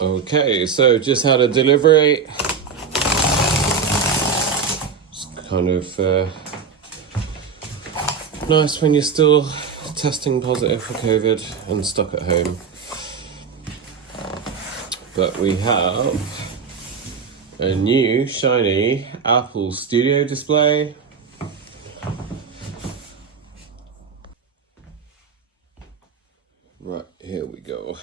Okay, so just had a delivery. It's kind of nice when you're still testing positive for COVID and stuck at home. But we have a new shiny Apple Studio display. Right, here we go.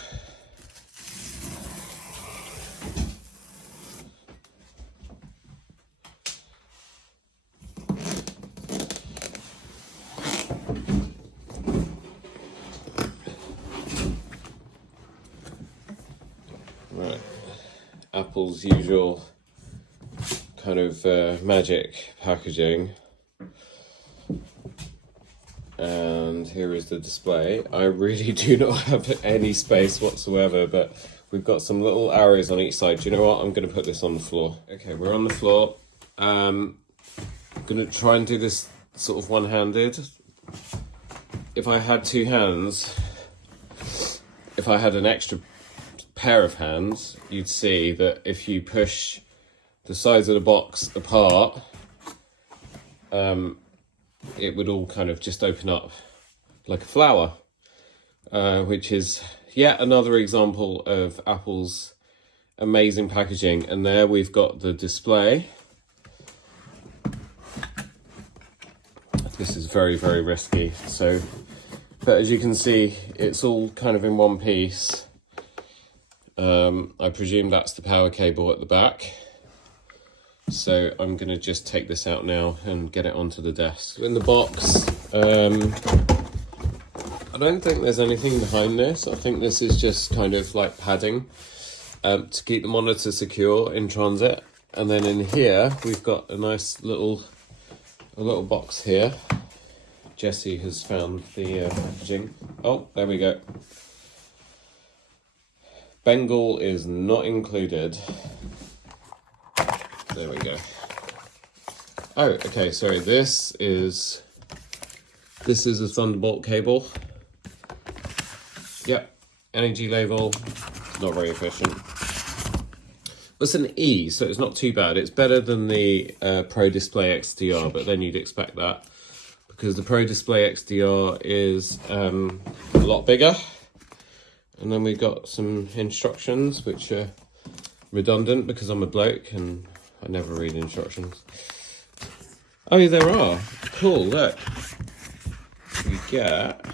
Right, Apple's usual kind of magic packaging. And here is the display. I really do not have any space whatsoever, but we've got some little arrows on each side. Do you know what? I'm going to put this on the floor. Okay, we're on the floor. I'm going to try and do this sort of one-handed. If I had two hands, if I had an extra pair of hands, you'd see that if you push the sides of the box apart, it would all kind of just open up like a flower, which is yet another example of Apple's amazing packaging. And there we've got the display. This is very, very risky. So, but as you can see, it's all kind of in one piece. I presume that's the power cable at the back. So I'm going to just take this out now and get it onto the desk. In the box, I don't think there's anything behind this. I think this is just kind of like padding to keep the monitor secure in transit. And then in here, we've got a nice little box here. Jessie has found the packaging. Oh, there we go. Bengal is not included. There we go. Oh, okay, sorry, this is a Thunderbolt cable. Yep, energy label, not very efficient. It's an E, so it's not too bad. It's better than the Pro Display XDR, but then you'd expect that because the Pro Display XDR is a lot bigger. And then we've got some instructions which are redundant because I'm a bloke and I never read instructions. Oh, there are. Cool, look. We get...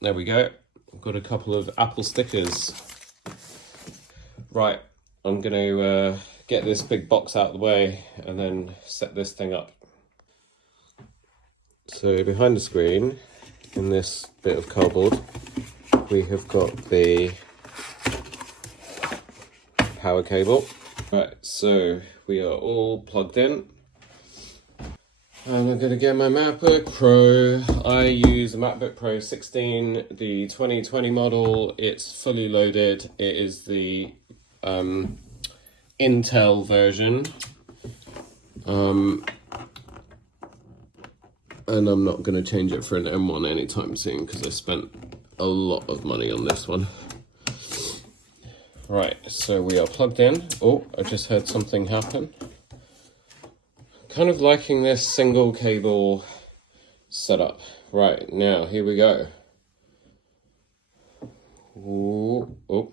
There we go. I've got a couple of Apple stickers. Right, I'm going to get this big box out of the way and then set this thing up. So behind the screen, in this bit of cardboard, we have got the power cable. Right, so we are all plugged in. And I'm going to get my MacBook Pro. I use a MacBook Pro 16, the 2020 model. It's fully loaded. It is the Intel version. And I'm not going to change it for an M1 anytime soon because I spent a lot of money on this one. Right, so we are plugged in. Oh, I just heard something happen. Kind of liking this single cable setup. Right, now here we go. Ooh, oh.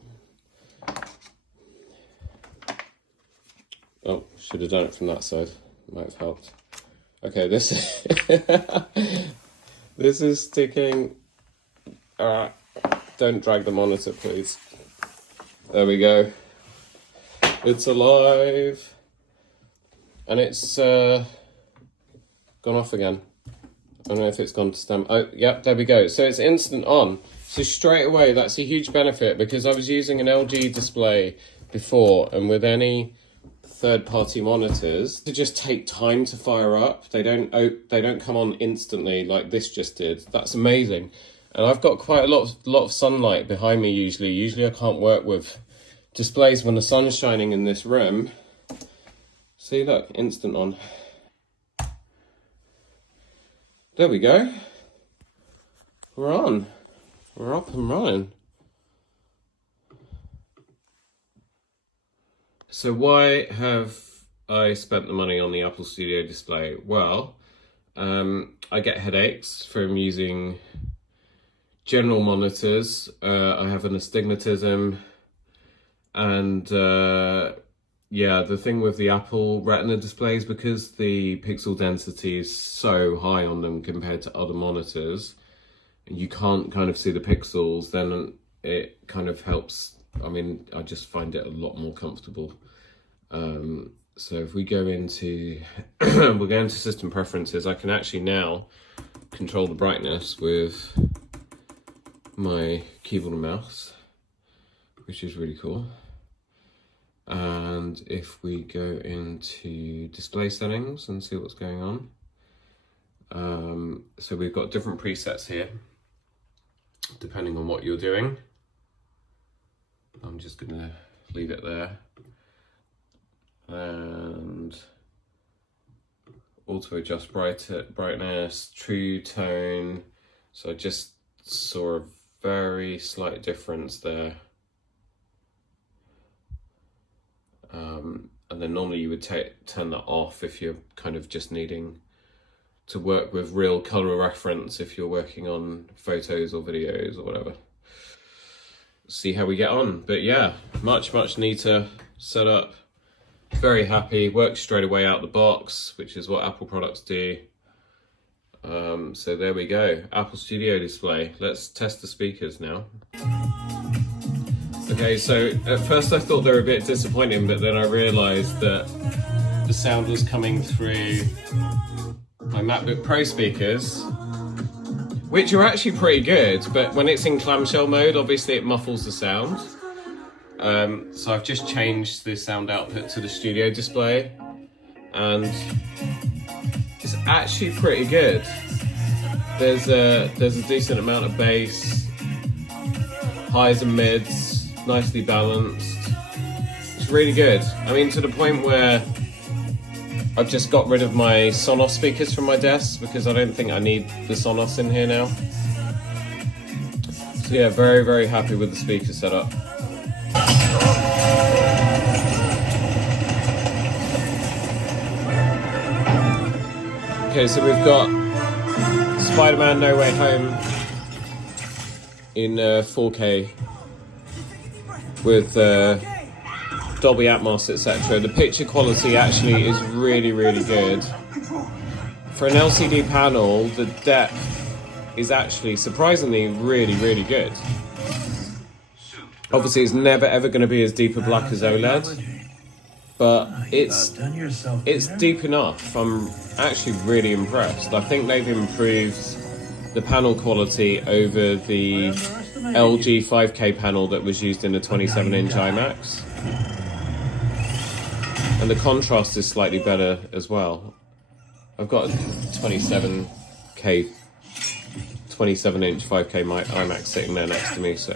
Oh, should have done it from that side. Might have helped. Okay, this this is sticking. Don't drag the monitor, please. There we go. It's alive. And it's gone off again. I don't know if it's gone to stem. Oh, yep, there we go. So it's instant on. So straight away, that's a huge benefit because I was using an LG display before, and with any third-party monitors, they just take time to fire up. They don't come on instantly like this just did. That's amazing. And I've got quite a lot of sunlight behind me usually. Usually I can't work with displays when the sun's shining in this room. See, look, instant on. There we go. We're on. We're up and running. So why have I spent the money on the Apple Studio Display? Well, I get headaches from using general monitors. I have an astigmatism, and yeah, the thing with the Apple Retina displays, because the pixel density is so high on them compared to other monitors, and you can't kind of see the pixels, then it kind of helps. I mean, I just find it a lot more comfortable. So if we go into, we'll go into system preferences, I can actually now control the brightness with my keyboard and mouse, which is really cool. And if we go into display settings and see what's going on, so we've got different presets here, depending on what you're doing. I'm just gonna leave it there. And auto adjust brightness, true tone. So I just saw a very slight difference there. And then normally you would turn that off if you're kind of just needing to work with real color reference, if you're working on photos or videos or whatever. See how we get on. But yeah, much neater setup. Very happy, works straight away out the box, which is what Apple products do. So there we go, Apple Studio Display. Let's test the speakers now. Okay, so at first I thought they were a bit disappointing, but then I realized that the sound was coming through my MacBook Pro speakers, which are actually pretty good, but when it's in clamshell mode, obviously it muffles the sound. So I've just changed the sound output to the Studio Display, and it's actually pretty good. There's a decent amount of bass, highs and mids, nicely balanced. It's really good. I mean, to the point where I've just got rid of my Sonos speakers from my desk because I don't think I need the Sonos in here now. So yeah, very happy with the speaker setup. Okay, so we've got Spider-Man No Way Home in 4K with Dolby Atmos, etc. The picture quality actually is really good. For an LCD panel, the depth is actually surprisingly really good. Obviously, it's never ever going to be as deep a black as OLED, but it's deep enough. I'm actually really impressed. I think they've improved the panel quality over the LG 5K panel that was used in the 27-inch iMacs. And the contrast is slightly better as well. I've got a 27-inch 5K iMac sitting there next to me, so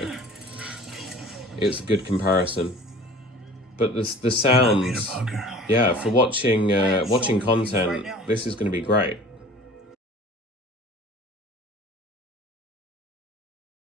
it's a good comparison. But the sounds, yeah, for watching content, this is going to be great.